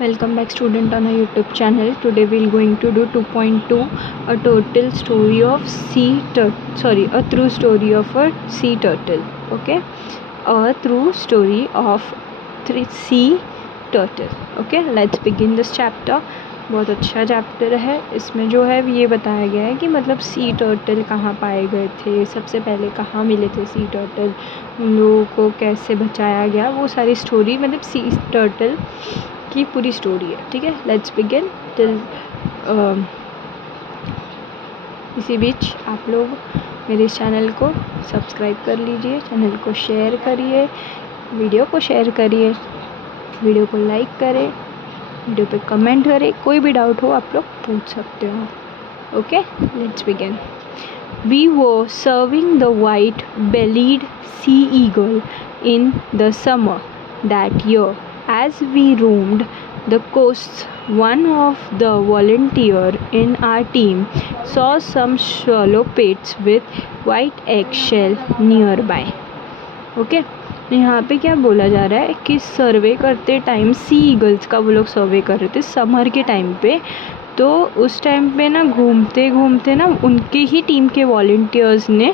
Welcome back student on our YouTube channel. Today we're going to do 2.2 a total story of a true story of a sea turtle. Okay, a true story of sea turtle. Okay, let's begin this chapter. बहुत अच्छा chapter है। इसमें जो है ये बताया गया है कि मतलब सी टर्टल कहाँ पाए गए थे, सबसे पहले कहाँ मिले थे सी टर्टल, उन लोगों को कैसे बचाया गया, वो सारी स्टोरी मतलब सी टर्टल की पूरी स्टोरी है। ठीक है, लेट्स बिगिन टिल इसी बीच आप लोग मेरे इस चैनल को सब्सक्राइब कर लीजिए, चैनल को शेयर करिए, वीडियो को शेयर करिए, वीडियो को लाइक करें, वीडियो पे कमेंट करें, कोई भी डाउट हो आप लोग पूछ सकते हो। Okay, let's begin. We were serving the white-bellied sea eagle in the summer that year. As we roamed the coasts, one of the volunteers in our team saw some shallow pits with white eggshell nearby. Okay? यहाँ पे क्या बोला जा रहा है कि सर्वे करते time सी eagles का वो लोग सर्वे कर रहे थे समर के टाइम पे। तो उस टाइम पे ना घूमते घूमते ना उनके ही टीम के वॉलंटियर्स ने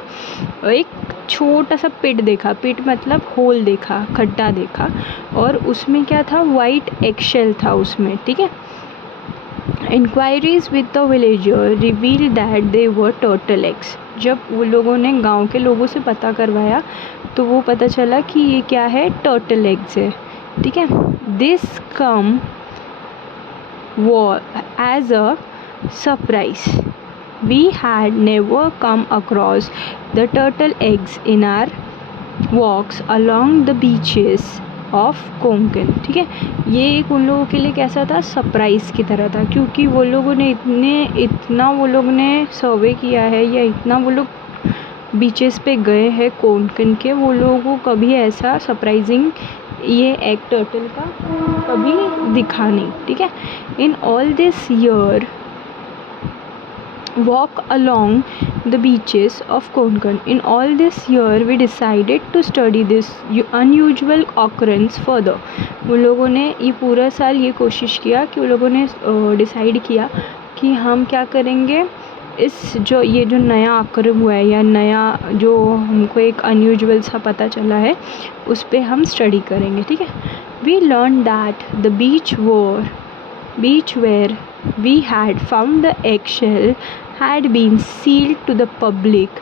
एक छोटा सा पिट देखा, पिट मतलब होल देखा, खड्डा देखा, और उसमें क्या था, वाइट एगशेल था उसमें। ठीक है, enquiries with the villager reveal that they were turtle eggs. जब वो लोगों ने गांव के लोगों से पता करवाया तो वो पता चला कि ये क्या है, टर्टल एग्स है। ठीक है, this come as a surprise. We had never come across the turtle eggs in our walks along the beaches of Konkan. ठीक है, ये एक उन लोगों के लिए कैसा था, सरप्राइज़ की तरह था, क्योंकि वो लोगों ने इतना वो लोग ने सर्वे किया है या इतना वो लोग बीचेस पे गए हैं कोंकण के, वो लोगों को कभी ऐसा सरप्राइजिंग ये एग टर्टल का कभी दिखा नहीं। ठीक है, in all this year walk along the beaches of Konkan. In all this year we decided to study this unusual occurrence further. वो लोगों ने ये पूरा साल ये कोशिश किया कि वो लोगों ने डिसाइड किया कि हम क्या करेंगे, इस जो ये जो नया आक्रम हुआ है या नया जो हमको एक अनयूजुअल सा पता चला है उस पर हम स्टडी करेंगे। ठीक है, we learn that the beach where we had found the eggshell had been sealed to the public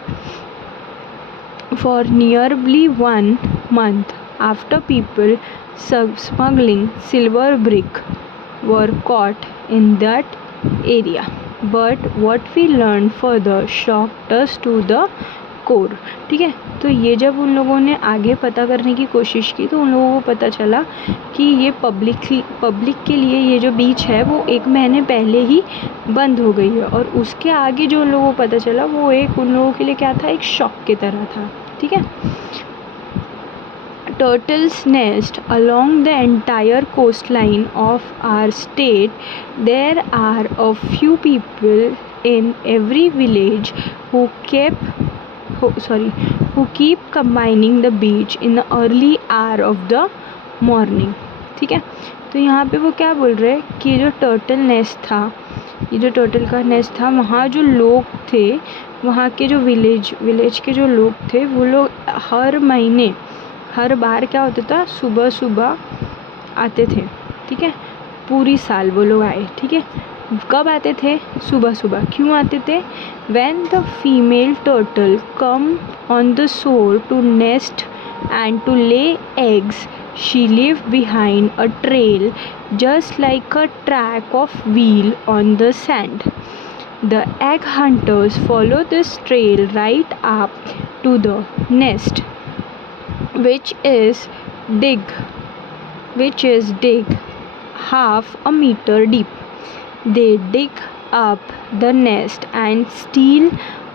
for nearly 1 month after people smuggling silver brick were caught in that area. But what we learned further shocked us to the core. ठीक है, तो ये जब उन लोगों ने आगे पता करने की कोशिश की तो उन लोगों को पता चला कि ये पब्लिक के लिए ये जो बीच है वो 1 महीने पहले ही बंद हो गई है, और उसके आगे जो उन लोगों को पता चला वो एक उन लोगों के लिए क्या था, एक शॉक की तरह था। ठीक है, turtles nest along the entire coastline of our state. There are a few people in every village who keep combining the beach in the early hour of the morning. ठीक है, तो यहाँ पे वो क्या बोल रहे हैं कि जो टर्टल नेस्ट था, ये जो टर्टल का नेस्ट था, वहाँ जो लोग थे, वहाँ के जो विलेज के जो लोग थे, वो लोग हर महीने हर बार क्या होता था, सुबह सुबह आते थे। ठीक है, पूरी साल वो लोग आए। ठीक है, कब आते थे, सुबह सुबह। क्यों आते थे, when the female turtle come on the shore to nest and to lay eggs, she leave behind a trail just like a track of wheel on the sand. The egg hunters follow this trail right up to the nest, which is dig half a meter deep. They dig up the nest and steal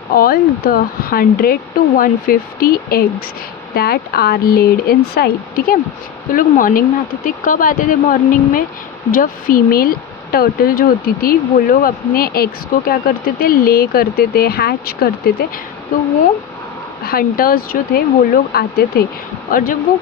all the 100 to 150 eggs that are laid inside. ठीक है, तो लोग morning में आते थे। कब आते थे मॉर्निंग में, जब फीमेल टर्टल जो होती थी वो लोग अपने एग्स को क्या करते थे, ले करते थे, हैच करते थे। तो वो हंटर्स जो थे वो लोग आते थे, और जब वो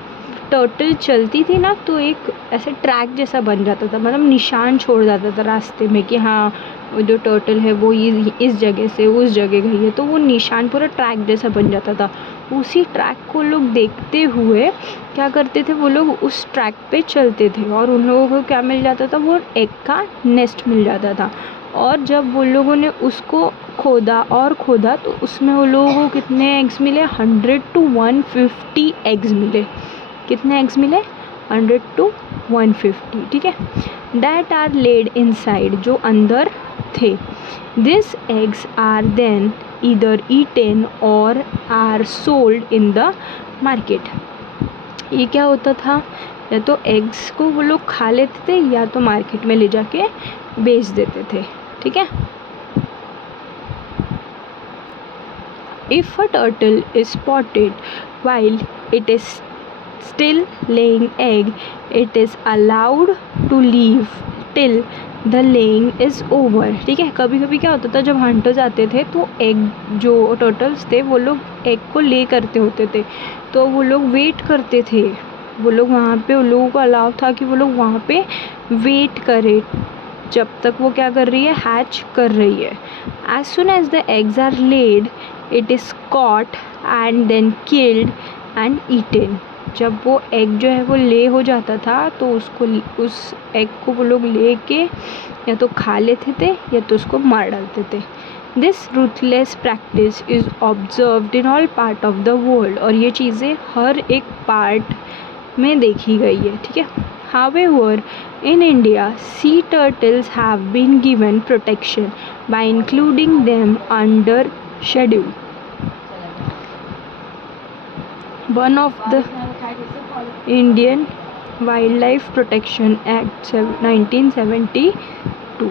टर्टल चलती थी ना तो एक ऐसे ट्रैक जैसा बन जाता था, मतलब निशान छोड़ जाता था रास्ते में कि हाँ वो जो टर्टल है वो इस जगह से उस जगह गई है, तो वो निशान पूरा ट्रैक जैसा बन जाता था। उसी ट्रैक को लोग देखते हुए क्या करते थे, वो लोग उस ट्रैक पे चलते थे और उन लोगों को क्या मिल जाता था, वो एग का नेस्ट मिल जाता था। और जब वो लोगों ने उसको खोदा और खोदा तो उसमें वो लोगों को कितने एग्स मिले, 100 to 150 एग्स मिले। कितने एग्स मिले, 100 to 150, ठीक है। दैट आर लेड इनसाइड, जो अंदर थे। This eggs are then either eaten or are sold in the market. ये क्या होता था, या तो एग्स को वो लोग खा लेते थे या तो मार्केट में ले जाके बेच देते थे, ठीक है। If a turtle is spotted while it is still laying egg, it is allowed to leave till the laying is over, ठीक है। कभी कभी क्या होता था, जब हंटर्स आते थे तो एग, जो टर्टल्स थे वो लोग एग को ले करते होते थे, तो वो लोग वेट करते थे, वो लोग वहाँ पे, उन लोगों को अलाउ था कि वो लोग वहाँ पे वेट करें जब तक वो क्या कर रही है, हैच कर रही है। As soon as the eggs are laid it is caught and then killed and eaten. जब वो एग जो है वो ले हो जाता था तो उसको, उस एग को वो लोग ले के या तो खा लेते थे या तो उसको मार डालते थे। This ruthless practice is observed in all part of the world, और ये चीज़ें हर एक पार्ट में देखी गई है, ठीक है। However, in India, sea turtles have been given protection by including them under schedule 1 of the Indian Wildlife Protection Act 1972।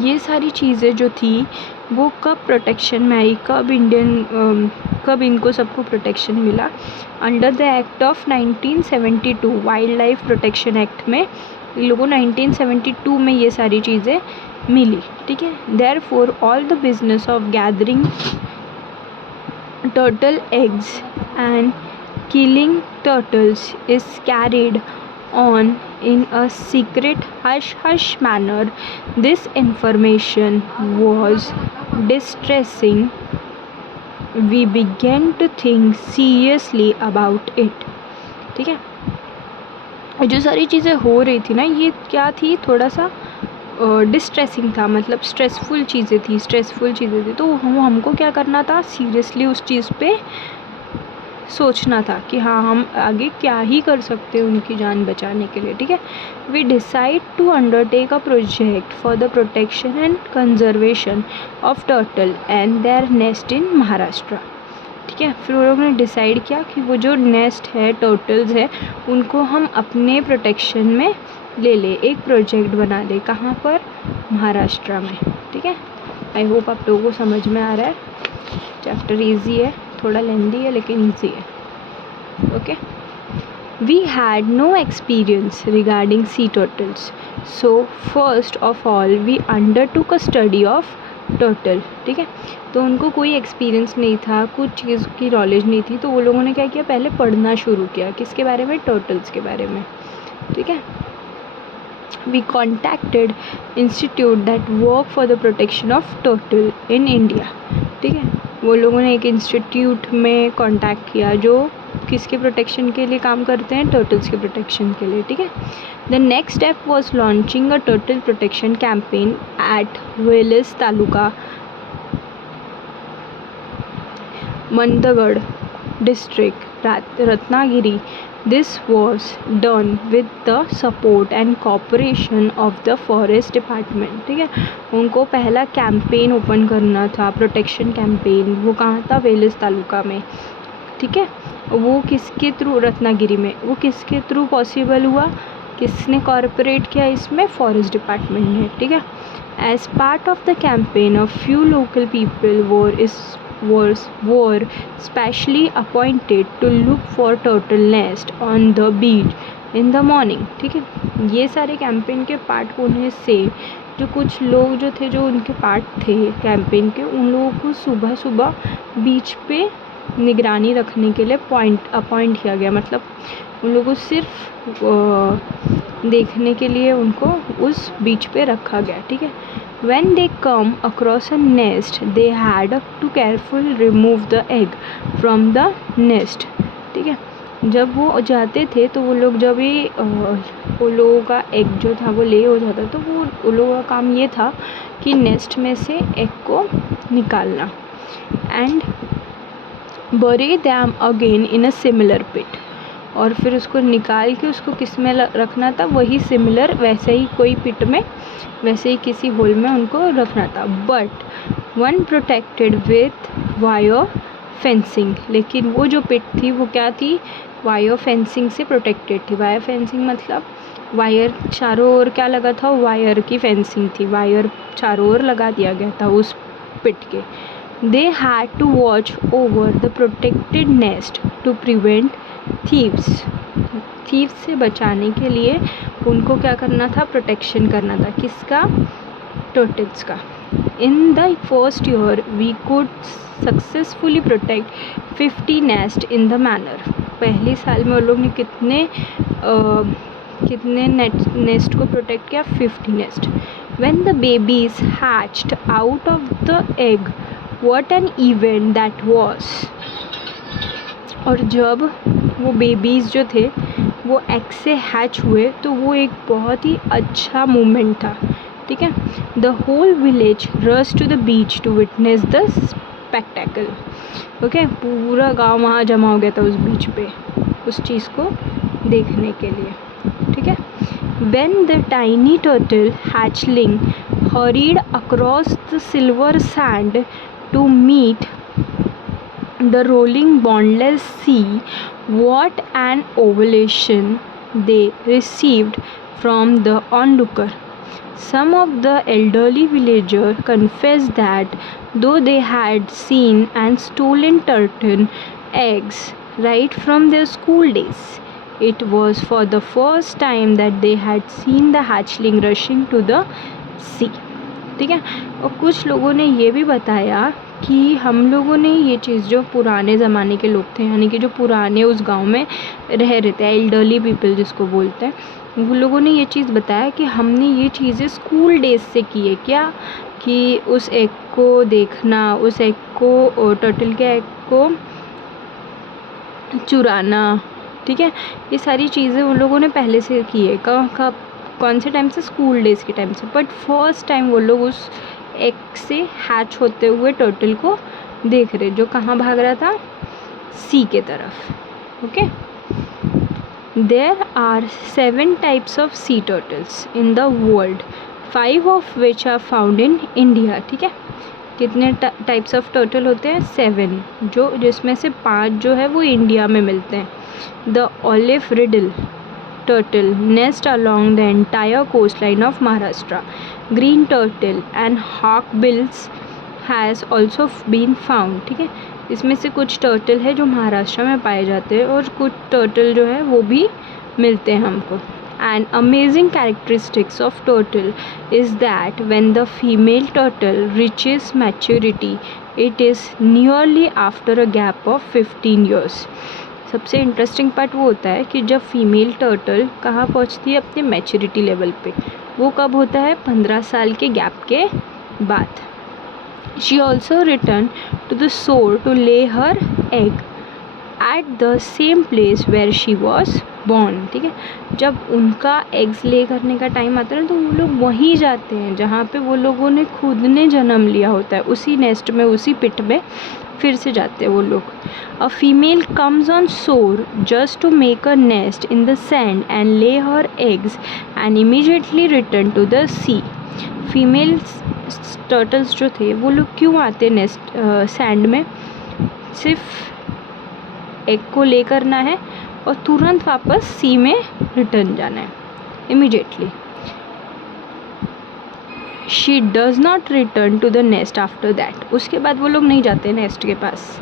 ये सारी चीज़ें जो थी वो कब प्रोटेक्शन में आई, कब इनको सबको प्रोटेक्शन मिला, under the act of 1972, wild life protection act में इन लोगों 1972 में ये सारी चीज़ें मिली, ठीक है। Therefore all the business of gathering turtle eggs and killing turtles is carried on in a secret hush-hush manner. This information was distressing. We began to think seriously about it, ठीक है। जो सारी चीज़ें हो रही थी ना, ये क्या थी, थोड़ा सा डिस्ट्रेसिंग था, मतलब स्ट्रेसफुल चीज़ें थी, तो हमको क्या करना था, सीरियसली उस चीज़ पे सोचना था कि हाँ हम आगे क्या ही कर सकते हैं उनकी जान बचाने के लिए, ठीक है। We decide to undertake a project for the protection and conservation of turtle and their nest in Maharashtra, ठीक है। फिर वो लोगों ने डिसाइड किया कि वो जो नेस्ट है, टर्टल्स है, उनको हम अपने प्रोटेक्शन में ले ले, एक प्रोजेक्ट बना ले, कहाँ पर, महाराष्ट्र में, ठीक है। आई होप आप लोगों को समझ में आ रहा है। चैप्टर ईजी है, थोड़ा लेंदी है लेकिन ईजी है, okay. We had no experience regarding sea turtles, so first of all we undertook a study of turtle, ठीक है। तो उनको कोई एक्सपीरियंस नहीं था, कुछ चीज़ की नॉलेज नहीं थी, तो वो लोगों ने क्या किया, पहले पढ़ना शुरू किया, किसके बारे में, टर्टल्स के बारे में, ठीक है। We contacted institute that work for the protection of turtle in India, ठीक है। वो लोगों ने एक इंस्टीट्यूट में कांटेक्ट किया जो किसके प्रोटेक्शन के लिए काम करते हैं, टर्टल्स के प्रोटेक्शन के लिए, ठीक है। The next step was launching a turtle protection campaign at Velas taluka, Mandangad district, Ratnagiri. This was done with the support and cooperation of the forest department, ठीक है। उनको पहला कैंपेन ओपन करना था, प्रोटेक्शन कैंपेन, वो कहाँ था, वेलिस तालुका में, ठीक है। वो किसके थ्रू, रत्नागिरी में, वो किसके थ्रू पॉसिबल हुआ, किसने कॉर्पोरेट किया इसमें, फॉरेस्ट डिपार्टमेंट ने, ठीक है। As part of the campaign a few local people were specially appointed to look for turtle nest on the beach in the morning, ठीक है। ये सारे कैंपेन के पार्ट होने से जो कुछ लोग जो थे, जो उनके पार्ट थे कैंपेन के, उन लोगों को सुबह सुबह बीच पे निगरानी रखने के लिए अपॉइंट किया गया, मतलब उन लोगों को सिर्फ देखने के लिए उनको उस बीच पे रखा गया, ठीक है। When they come across a nest, they had to carefully remove the egg from the nest, ठीक है। जब वो जाते थे तो वो लोग जब भी वो लोगों का एग जो था वो ले हो जाता, तो वो लोगों का काम ये था कि नेस्ट में से एग को निकालना and bury them again in a similar pit, और फिर उसको निकाल के उसको किस में रखना था, वही सिमिलर वैसे ही कोई पिट में, वैसे ही किसी होल में उनको रखना था। But one protected with wire fencing, लेकिन वो जो पिट थी वो क्या थी, वायर फेंसिंग से प्रोटेक्टेड थी। वायर फेंसिंग मतलब वायर चारों ओर क्या लगा था, वायर की फेंसिंग थी, वायर चारों ओर लगा दिया गया था उस पिट के। They had to watch over the protected nest to prevent thieves. Thieves से बचाने के लिए उनको क्या करना था, प्रोटेक्शन करना था, किसका, टर्टल्स का। In the first year we could successfully protect 50 nest in the manner. पहले साल में वो लोग ने कितने नेस्ट को प्रोटेक्ट किया, 50 nest. When the babies hatched out of the egg, what an event that was. और जब वो बेबीज़ जो थे वो एग से हैच हुए तो वो एक बहुत ही अच्छा मोमेंट था, ठीक है। The whole village rush to the beach to witness the spectacle, okay. पूरा गांव वहाँ जमा हो गया था उस बीच पे उस चीज़ को देखने के लिए, ठीक है। When the tiny turtle hatchling hurried across the silver sand to meet the rolling boundless sea, what an ovation they received from the onlooker. Some of the elderly villagers confessed that though they had seen and stolen turtle eggs right from their school days, it was for the first time that they had seen the hatchling rushing to the sea, ठीक है। और कुछ लोगों ने ये भी बताया कि हम लोगों ने ये चीज़, जो पुराने ज़माने के लोग थे, यानी कि जो पुराने उस गांव में रह रहे थे, एल्डरली पीपल जिसको बोलते हैं, वो लोगों ने ये चीज़ बताया कि हमने ये चीज़ें स्कूल डेज से की है, क्या कि उस एग को देखना, उस एग को, टर्टल के एग को चुराना, ठीक है। ये सारी चीज़ें उन लोगों ने पहले से की है। कौन से टाइम से, स्कूल डेज़ के टाइम से। बट फर्स्ट टाइम वो लोग उस एग से हैच होते हुए टर्टल को देख रहे, जो कहाँ भाग रहा था, सी के तरफ, okay. There are 7 types of sea turtles in the world, 5 of which are found in India, ठीक है। कितने टाइप्स ऑफ टर्टल होते हैं, 7, जो जिसमें से 5 जो है वो इंडिया में मिलते हैं। The olive riddle turtle nest along the entire coastline of Maharashtra. Green turtle and hawkbills has also been found, ठीक है। इसमें से कुछ टर्टल है जो महाराष्ट्र में पाए जाते हैं और कुछ टर्टल जो है वो भी मिलते हैं हमको। An amazing characteristics of turtle is that when the female turtle reaches maturity, it is nearly after a gap of 15 years. सबसे इंटरेस्टिंग पार्ट वो होता है कि जब फीमेल टर्टल कहाँ पहुँचती है, अपने मैच्योरिटी लेवल पे, वो कब होता है, 15 साल के गैप के बाद। She also return to the shore to lay her egg at the same place where she was born, ठीक है। जब उनका एग्स ले करने का टाइम आता है तो वो लोग वहीं जाते हैं जहाँ पे वो लोगों ने खुद ने जन्म लिया होता है, उसी नेस्ट में, उसी पिट में फिर से जाते हैं वो लोग। A female comes on shore just to make a nest in the sand and lay her eggs and immediately return to the sea. Female turtles जो थे वो लोग क्यों आते नेस्ट सैंड में, सिर्फ एग को ले करना है और तुरंत वापस सी में रिटर्न जाना है immediately. She does not return to the nest after that, उसके बाद वो लोग नहीं जाते नेस्ट के पास।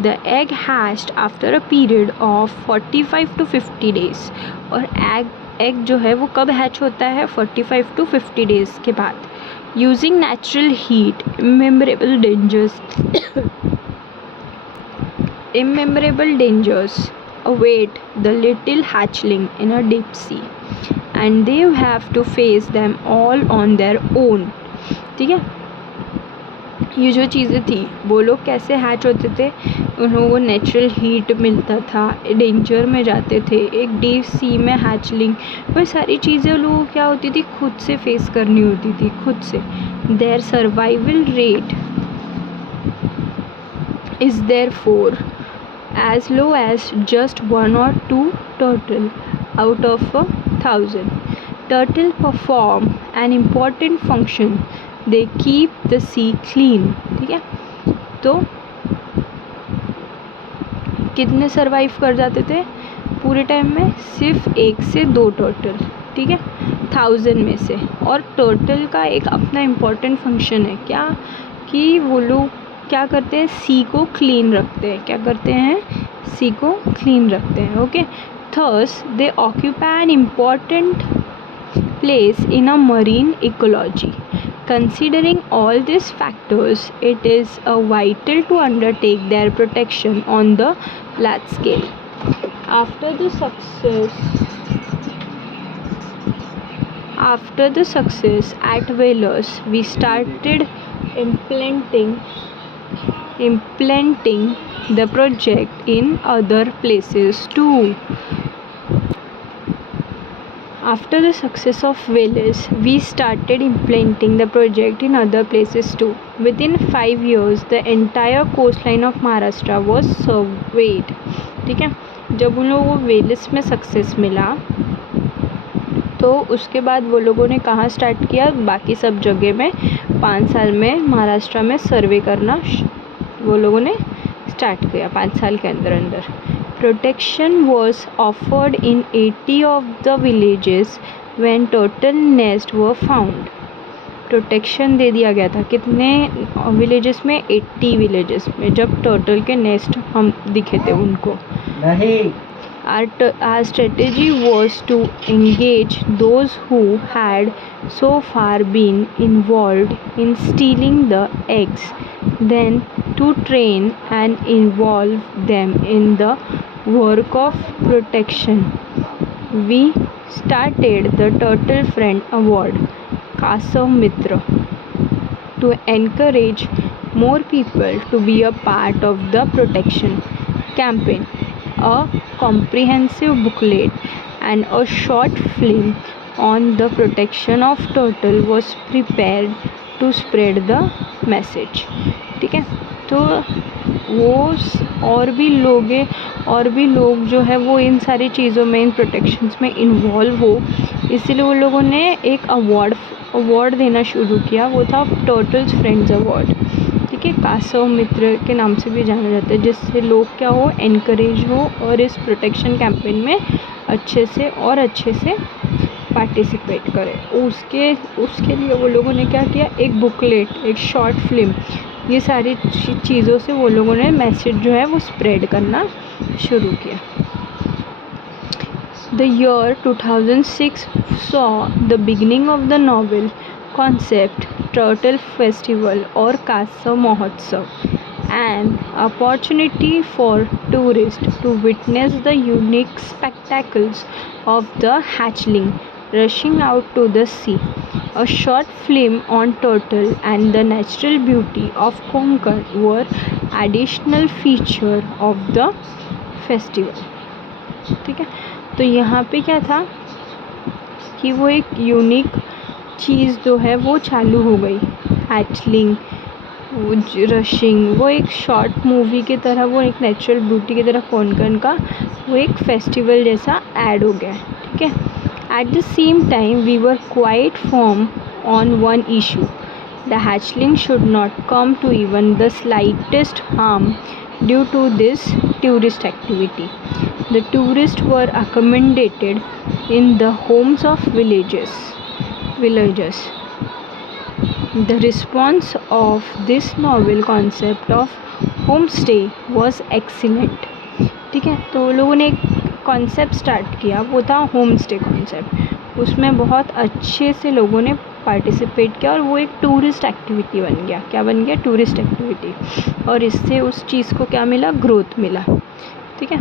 The egg hatched after a period of 45 to 50 days, और एग जो है वो कब हैच होता है, 45 to 50 days के बाद। Using natural heat, इमेमोरेबल dangers await the little hatchling in a deep sea, and they have to face them all on their own. ठीक है, ये जो चीज़ें थी वो लोग कैसे हैच होते थे, उन लोगों को नेचुरल हीट मिलता था, डेंजर में जाते थे, एक डीप सी में हैचलिंग, वो सारी चीज़ें लोगों को क्या होती थी, खुद से फेस करनी होती थी, खुद से. Their survival rate is therefore as low as just 1 or 2 turtle out of 1,000. Turtle perform an important function. They keep the sea clean. ठीक है, तो कितने सर्वाइव कर जाते थे पूरे टाइम में? सिर्फ 1 से 2 टर्टल. ठीक है, 1000 में से. और टर्टल का एक अपना इम्पॉर्टेंट फंक्शन है क्या, कि वो लोग क्या करते हैं, सी को क्लीन रखते हैं. क्या करते हैं? सी को क्लीन रखते हैं. Okay, thus they occupy an important place in a marine ecology. Considering all these factors, it is vital to undertake their protection on the large scale. After the success at Whalers, we started implementing the project in other places too. After the success of Whalers, we started implementing the project in other places too. Within 5 years, the entire coastline of Maharashtra was surveyed. ठीक है, जब उन लोगों को वेलिस में success मिला तो उसके बाद वो लोगों ने कहाँ स्टार्ट किया, बाकी सब जगह में 5 साल में महाराष्ट्र में सर्वे करना वो लोगों ने स्टार्ट किया 5 साल के अंदर. Protection was offered in 80 of the villages when turtle nests were found. Protection दे दिया गया था कितने विलेजेस में? 80 विलेजेस में, जब टर्टल के नेस्ट हम दिखे थे उनको. नहीं. Our strategy was to engage those who had so far been involved in stealing the eggs, then to train and involve them in the work of protection. We started the Turtle Friend Award, Kasav Mitra, to encourage more people to be a part of the protection campaign. A comprehensive booklet and a short film on the protection of turtle was prepared to spread the message. ठीक है, तो वो और भी लोग जो है वो इन सारी चीज़ों में, इन प्रोटेक्शंस में इन्वॉल्व हो, इसीलिए वो लोगों ने एक अवार्ड देना शुरू किया. वो था टर्टल्स फ्रेंड्स अवार्ड. ठीक है, कासव मित्र के नाम से भी जाना जाता है, जिससे लोग क्या हो, एनकरेज हो और इस प्रोटेक्शन कैंपेन में अच्छे से पार्टिसिपेट करें. उसके लिए वो लोगों ने क्या किया, एक बुकलेट, एक शॉर्ट फिल्म, ये सारी चीज़ों से वो लोगों ने मैसेज जो है वो स्प्रेड करना शुरू किया. The year 2006 saw the beginning of the novel concept Turtle Festival or Kasav Mahotsav, an opportunity for tourists to witness the unique spectacles of the hatchling rushing out to the sea. A short film on turtle and the natural beauty of Konkan were additional feature of the festival. ठीक है, तो यहाँ पे क्या था कि वो एक यूनिक चीज़ जो है वो चालू हो गई, हैचलिंग, रशिंग, वो एक शॉर्ट मूवी की तरह, वो एक नेचुरल ब्यूटी की तरह कोंकण का वो एक फेस्टिवल जैसा ऐड हो गया. ठीक है, at the same time we were quite firm on one issue. The hatchling should not come to even the slightest harm due to this tourist activity. The tourists were accommodated in the homes of villagers. The response of this novel concept of homestay was excellent. ठीक है, तो लोगों ने एक concept start किया, वो था home stay concept. उसमें बहुत अच्छे से लोगों ने पार्टिसिपेट किया और वो एक टूरिस्ट एक्टिविटी बन गया. क्या बन गया? Tourist activity. और इससे उस चीज़ को क्या मिला? ग्रोथ मिला. ठीक है.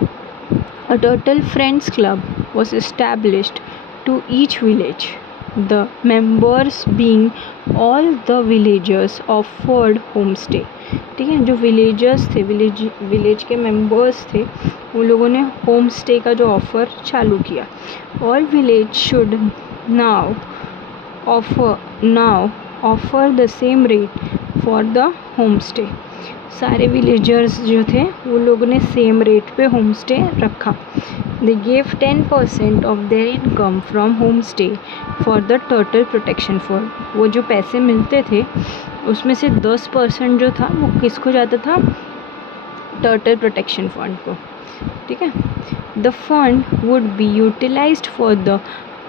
A turtle friends club was established to each village. The members being all the villagers offered homestay. ठीक है, जो विलेजर्स थे, विलेज के मेंबर्स थे, उन लोगों ने होम स्टे का जो ऑफ़र चालू किया. All village should now offer the same rate for the home stay. सारे विलेजर्स जो थे वो लोगों ने सेम रेट पे होम स्टे रखा. They gave 10% of their income from home stay for the turtle protection fund. वो जो पैसे मिलते थे उसमें से 10% जो था वो किसको जाता था? टर्टल प्रोटेक्शन फंड को. ठीक है. The fund would be utilised for the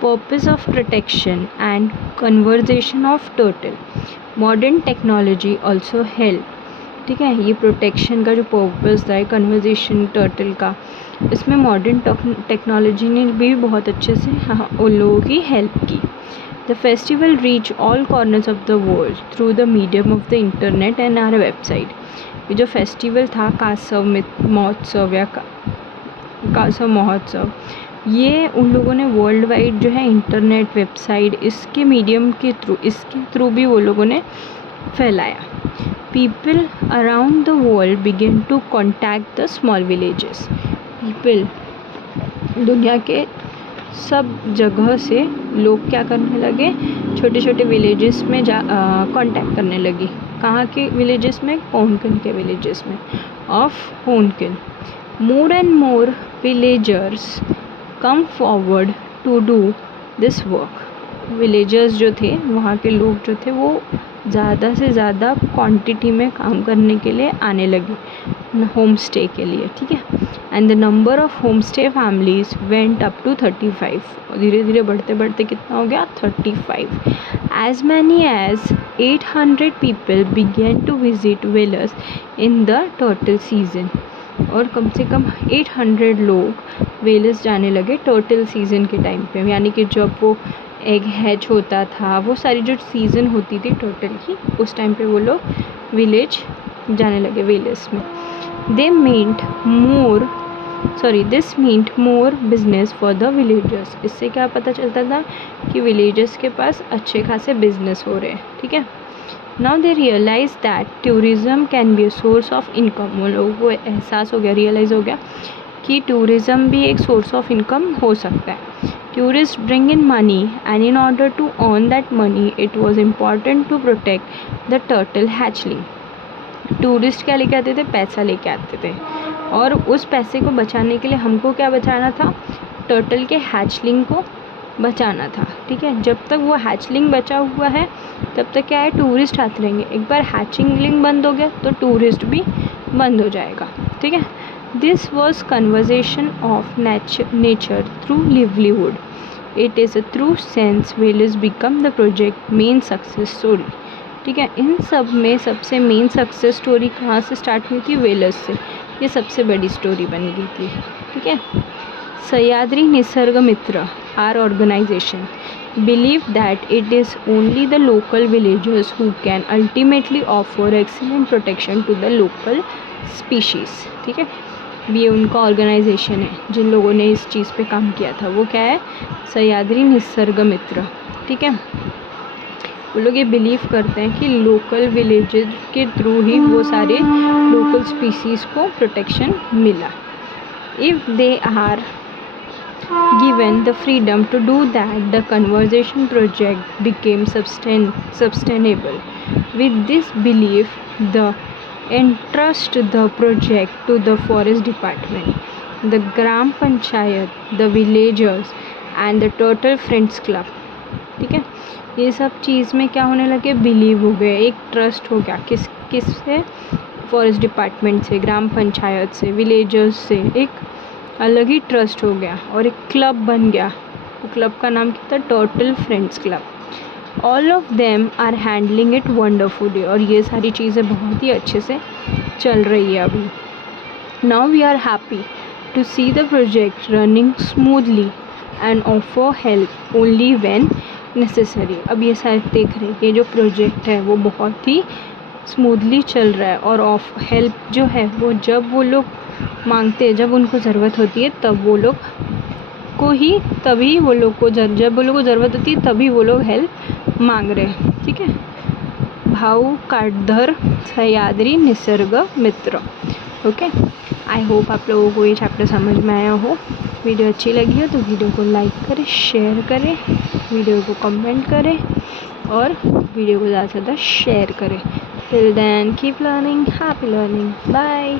purpose of protection and conversation of turtle. Modern technology also help. ठीक है, ये प्रोटेक्शन का जो पर्पस था कन्वर्जेशन टर्टल का, इसमें मॉडर्न टेक्नोलॉजी ने भी बहुत अच्छे से उन लोगों की हेल्प की. The festival reach all corners of the world through the medium of the internet and our website. ये जो फेस्टिवल था कासव महोत्सव, ये उन लोगों ने वर्ल्ड वाइड जो है इंटरनेट, वेबसाइट, इसके मीडियम के थ्रू भी वो लोगों ने फैलाया. People around the world began to contact the small villages. People दुनिया के सब जगह से लोग क्या करने लगे? छोटे छोटे विलेजेस में कांटेक्ट करने लगी. कहाँ के विलेजेस में? कोंकण के विलेजेस में of Konkan. More and more villagers come forward to do this work. Villagers जो थे, वहाँ के लोग जो थे, वो ज़्यादा से ज़्यादा क्वांटिटी में काम करने के लिए आने लगे होम स्टे के लिए. ठीक है. And the number of home stay families went up to 35. धीरे धीरे बढ़ते बढ़ते कितना हो गया? 35. As many as 800 people began to visit Velas in the turtle season. और कम से कम 800 लोग वेलर्स जाने लगे टर्टल सीज़न के टाइम पे. यानी कि जब वो एग हैच होता था, वो सारी जो सीज़न होती थी टर्टल की, उस टाइम पे वो लोग विलेज जाने लगे वेलर्स में. This meant more business for the villagers. इससे क्या पता चलता था कि विलेजर्स के पास अच्छे खासे बिजनेस हो रहे हैं. ठीक है. Now they realise that tourism can be a source of income. वो लोगों को एहसास हो गया, रियलाइज़ हो गया कि टूरिज़्म भी एक सोर्स ऑफ इनकम हो सकता है. Tourists bring in money, and in order to earn that money, it was important to protect the turtle hatchling. Tourist क्या लेके आते थे? पैसा लेके आते थे, और उस पैसे को बचाने के लिए हमको क्या बचाना था? टर्टल के हैचलिंग को बचाना था. ठीक है. जब तक वो हैचलिंग बचा हुआ है तब तक क्या है? टूरिस्ट आते रहेंगे. एक बार हैचलिंग बंद हो गया तो टूरिस्ट भी बंद हो जाएगा. ठीक है. This was conservation of nature through livelihood. It is a true sense whales become the project main success story. ठीक है. इन सब में सबसे मेन सक्सेस स्टोरी कहाँ से स्टार्ट हुई थी? वेलर्स से. ये सबसे बड़ी स्टोरी बन गई थी. ठीक है. सह्याद्री निसर्ग मित्र, our organization, believe that it is only the local villagers who can ultimately offer excellent protection to the local species. ठीक है. ये उनका ऑर्गेनाइजेशन है जिन लोगों ने इस चीज़ पे काम किया था. वो क्या है? सह्याद्री निसर्ग मित्र. ठीक है. वो लोग ये बिलीव करते हैं कि लोकल विलेजेस के थ्रू ही वो सारे लोकल स्पीसीज़ को प्रोटेक्शन मिला. If they are given the freedom to do that, the conservation project became sustainable. With this belief, the entrust the project to the forest department, the gram panchayat, the villagers and the turtle friends club. ठीक है. ये सब चीज़ में क्या होने लगे? Believe हो गए, एक ट्रस्ट हो गया. किस से? फॉरेस्ट डिपार्टमेंट से, ग्राम पंचायत से, विलेजर्स से एक अलग ही ट्रस्ट हो गया और एक क्लब बन गया. वो क्लब का नाम क्या था? Turtle friends club. All of them are handling it wonderfully. और ये सारी चीज़ें बहुत ही अच्छे से चल रही है अभी. Now we are happy to see the project running smoothly and offer help only when necessary. अब ये सारे देख रहे हैं कि जो प्रोजेक्ट है वो बहुत ही स्मूथली चल रहा है, और ऑफ हेल्प जो है वो जब वो लोग मांगते हैं, जब उनको ज़रूरत होती है तब वो लोग को ही, तभी वो लोग को जब वो लोग को ज़रूरत होती है तभी वो लोग हेल्प मांग रहे हैं, ठीक है। भाऊ काटधर सह्याद्री निसर्ग मित्र। ओके, आई होप आप लोगों को ये चैप्टर समझ में आया हो। वीडियो अच्छी लगी हो तो वीडियो को लाइक करें, शेयर करें, वीडियो को कमेंट करें और वीडियो को ज़्यादा से ज़्यादा शेयर करें। Till then keep learning, happy learning, bye.